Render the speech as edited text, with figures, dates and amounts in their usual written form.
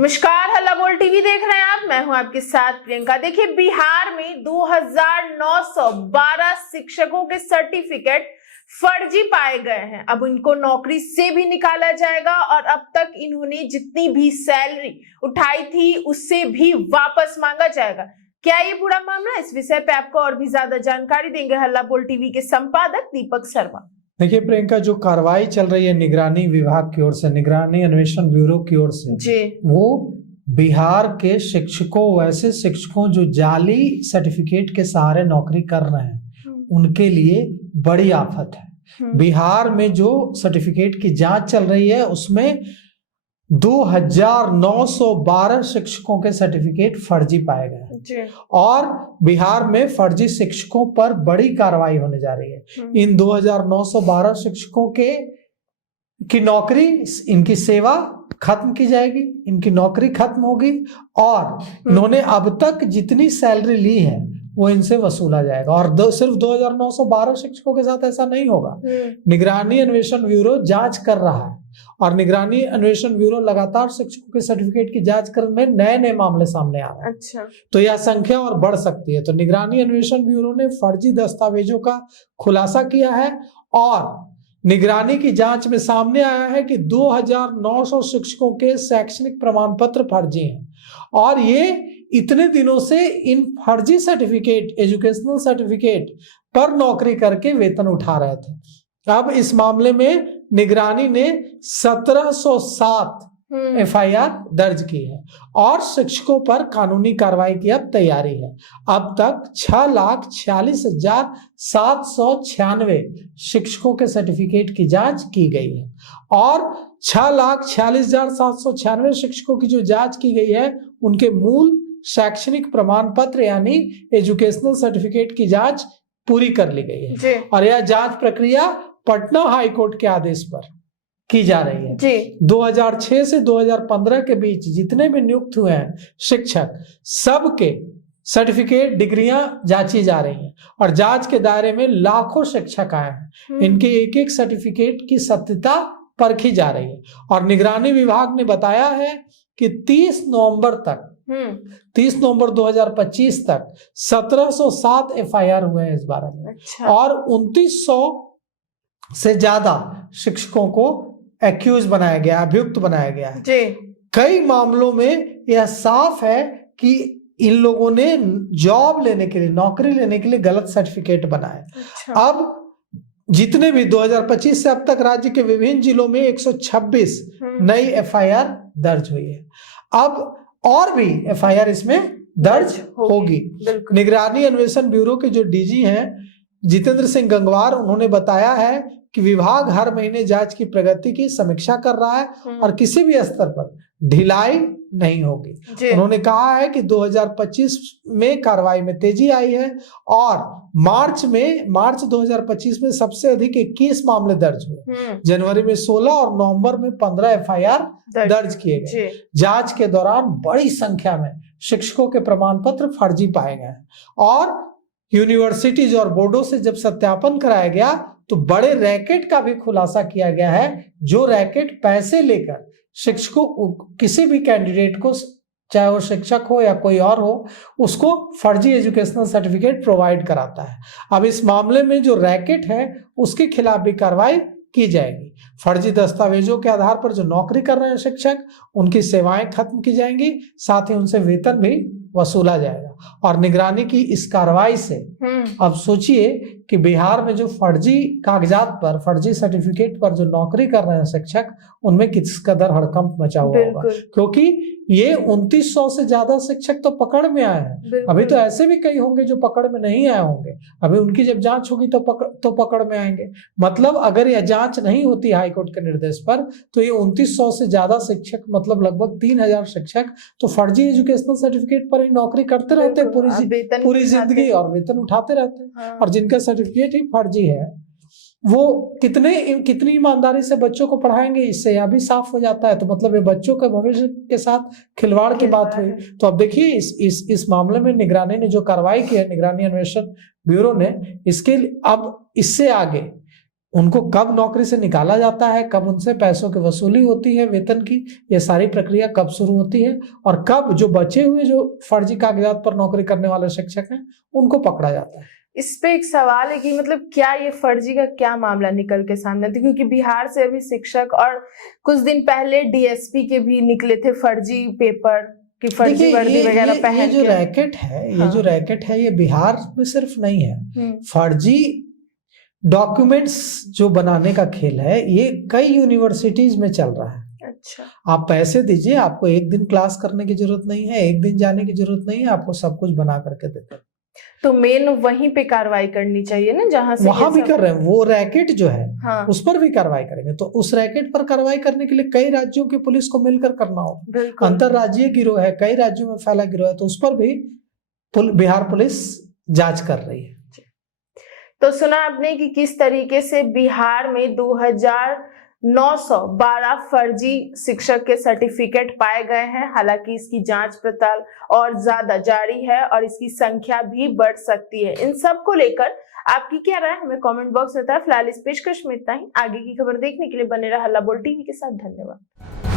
नमस्कार, हल्ला बोल टीवी देख रहे हैं आप। मैं हूं आपके साथ प्रियंका। देखिए, बिहार में 2912 शिक्षकों के सर्टिफिकेट फर्जी पाए गए हैं। अब इनको नौकरी से भी निकाला जाएगा और अब तक इन्होंने जितनी भी सैलरी उठाई थी उससे भी वापस मांगा जाएगा। क्या ये पूरा मामला? इस विषय पे आपको और भी ज्यादा जानकारी देंगे हल्ला बोल टीवी के संपादक दीपक शर्मा। देखिए प्रियंका, जो कार्रवाई चल रही है निगरानी विभाग की ओर से, निगरानी अन्वेषण ब्यूरो की ओर से जी, वो बिहार के शिक्षकों, वैसे शिक्षकों जो जाली सर्टिफिकेट के सहारे नौकरी कर रहे हैं, उनके लिए बड़ी आफत है। बिहार में जो सर्टिफिकेट की जांच चल रही है उसमें 2912 शिक्षकों के सर्टिफिकेट फर्जी पाए गए हैं और बिहार में फर्जी शिक्षकों पर बड़ी कार्रवाई होने जा रही है। इन 2912 शिक्षकों की नौकरी, इनकी सेवा खत्म की जाएगी, इनकी नौकरी खत्म होगी और इन्होंने अब तक जितनी सैलरी ली है वो इनसे वसूला जाएगा। और सिर्फ 2912 शिक्षकों के साथ ऐसा नहीं होगा। निगरानी अन्वेषण ब्यूरो जांच कर रहा है और निगरानी अन्वेषण ब्यूरो लगातार शिक्षकों के सर्टिफिकेट की जांच करने में नए मामले सामने आ रहे हैं। अच्छा, तो यह संख्या और बढ़ सकती है। तो निगरानी अन्वेषण ब्यूरो ने फर्जी दस्तावेजों का खुलासा किया है और निगरानी की जांच में सामने आया है कि 2900 शिक्षकों के शैक्षणिक प्रमाण पत्र फर्जी हैं और ये इतने दिनों से इन फर्जी सर्टिफिकेट, एजुकेशनल सर्टिफिकेट पर नौकरी करके वेतन उठा रहे थे। अब इस मामले में निगरानी ने 1707 एफआईआर दर्ज की है और शिक्षकों पर कानूनी कार्रवाई की अब तैयारी है। अब तक 6,46,796 शिक्षकों के सर्टिफिकेट की जांच की गई है और 6,46,796 शिक्षकों की जो जांच की गई है उनके मूल शैक्षणिक प्रमाण पत्र यानी एजुकेशनल सर्टिफिकेट की जांच पूरी कर ली गई है और यह जांच प्रक्रिया पटना हाई कोर्ट के आदेश पर की जा रही है। 2006 से 2015 के बीच जितने भी नियुक्त हुए हैं शिक्षक, सबके सर्टिफिकेट, डिग्रियां जांची जा रही हैं और जांच के दायरे में लाखों शिक्षक आए हैं। इनके एक एक सर्टिफिकेट की सत्यता परखी जा रही है और निगरानी विभाग ने बताया है कि 30 नवंबर 2025 तक 1707 एफआईआर हुए हैं इस बारे में। अच्छा। और 2900 से ज्यादा शिक्षकों को एक्यूज बनाया गया, अभियुक्त बनाया गया है। कई मामलों में यह साफ है कि इन लोगों ने जॉब लेने के लिए, नौकरी लेने के लिए गलत सर्टिफिकेट बनाए। अच्छा। अब जितने भी 2025 से अब तक राज्य के विभिन्न जिलों में 126 नई एफआईआर दर्ज हुई है। अब और भी एफआईआर इसमें दर्ज होगी। निगरानी अन्वेषण ब्यूरो के जो डीजी हैं जितेंद्र सिंह गंगवार, उन्होंने बताया है कि विभाग हर महीने जांच की प्रगति की समीक्षा कर रहा है और किसी भी स्तर पर ढिलाई नहीं होगी। उन्होंने कहा है कि 2025 में कार्रवाई में तेजी आई है और मार्च 2025 में सबसे अधिक 21 मामले दर्ज हुए। जनवरी में 16 और नवंबर में 15 एफआईआर दर्ज किए गए। जांच के दौरान बड़ी संख्या में शिक्षकों के प्रमाण पत्र फर्जी पाए गए और यूनिवर्सिटीज और बोर्डों से जब सत्यापन कराया गया तो बड़े रैकेट का भी खुलासा किया गया है, जो रैकेट पैसे लेकर शिक्षकों, किसी भी कैंडिडेट को, चाहे वो शिक्षक हो या कोई और हो, उसको फर्जी एजुकेशनल सर्टिफिकेट प्रोवाइड कराता है। अब इस मामले में जो रैकेट है उसके खिलाफ भी कार्रवाई की जाएगी। फर्जी दस्तावेजों के आधार पर जो नौकरी कर रहे हैं शिक्षक, उनकी सेवाएं खत्म की जाएंगी, साथ ही उनसे वेतन भी वसूला जाएगा। और निगरानी की इस कार्रवाई से अब सोचिए कि बिहार में जो फर्जी कागजात पर, फर्जी सर्टिफिकेट पर जो नौकरी कर रहे हैं शिक्षक, उनमें किस कदर हड़कंप मचा हुआ होगा, क्योंकि ये 2900 से ज्यादा शिक्षक तो पकड़ में आए हैं। अभी तो ऐसे भी कई होंगे जो पकड़ में नहीं आए होंगे। अभी उनकी जब जांच होगी तो पकड़ में आएंगे। मतलब अगर यह जांच नहीं होती हाईकोर्ट के निर्देश पर तो ये 2900 से ज्यादा शिक्षक, मतलब लगभग 3000 शिक्षक तो फर्जी एजुकेशनल सर्टिफिकेट पर ही नौकरी करते रहते हैं पूरी जिंदगी और वेतन उठाते रहते हैं। और जिनका सर्टिफिकेट ही फर्जी है वो कितनी ईमानदारी से बच्चों को पढ़ाएंगे, इससे यह भी साफ हो जाता है। तो मतलब ये बच्चों के भविष्य के साथ खिलवाड़ की बात हुई। तो अब देखिए इस मामले में निगरानी ने जो कार्रवाई की है, निगरानी अन्वेषण ब्यूरो ने, इसके अब इससे आगे उनको कब नौकरी से निकाला जाता है, कब उनसे पैसों की वसूली होती है वेतन की, ये सारी प्रक्रिया कब शुरू होती है, और कब जो बचे हुए जो फर्जी कागजात पर नौकरी करने वाले शिक्षक हैं उनको पकड़ा जाता है। इस पे एक सवाल है कि मतलब क्या ये फर्जी का क्या मामला निकल के सामने था, क्योंकि बिहार से अभी शिक्षक और कुछ दिन पहले डीएसपी के भी निकले थे फर्जी पेपर कि फर्जी वर्दी वगैरह पहन ये जो के। रैकेट है, ये जो रैकेट है, ये बिहार में सिर्फ नहीं है। फर्जी डॉक्यूमेंट्स जो बनाने का खेल है ये कई यूनिवर्सिटीज में चल रहा है। अच्छा, आप पैसे दीजिए, आपको एक दिन क्लास करने की जरूरत नहीं है, एक दिन जाने की जरूरत नहीं है, आपको सब कुछ बना करके देते हैं। तो मेन वहीं पे कार्रवाई करनी चाहिए ना, जहां से वहां भी कर रहे हैं। वो रैकेट जो है हाँ, उस पर भी कार्रवाई करेंगे। तो उस रैकेट पर कार्रवाई करने के लिए कई राज्यों की पुलिस को मिलकर करना होगा। बिल्कुल। अंतरराज्यीय गिरोह है, कई राज्यों में फैला गिरोह है, तो उस पर भी बिहार पुलिस जांच कर रही है। तो सुना आपने कि किस तरीके से बिहार में 2912 फर्जी शिक्षक के सर्टिफिकेट पाए गए हैं। हालांकि इसकी जांच पड़ताल और ज्यादा जारी है और इसकी संख्या भी बढ़ सकती है। इन सब को लेकर आपकी क्या राय हमें कमेंट बॉक्स में बताएं। फिलहाल इस पेशकश में इतना ही। आगे की खबर देखने के लिए बने रहा हल्ला बोल टीवी के साथ। धन्यवाद।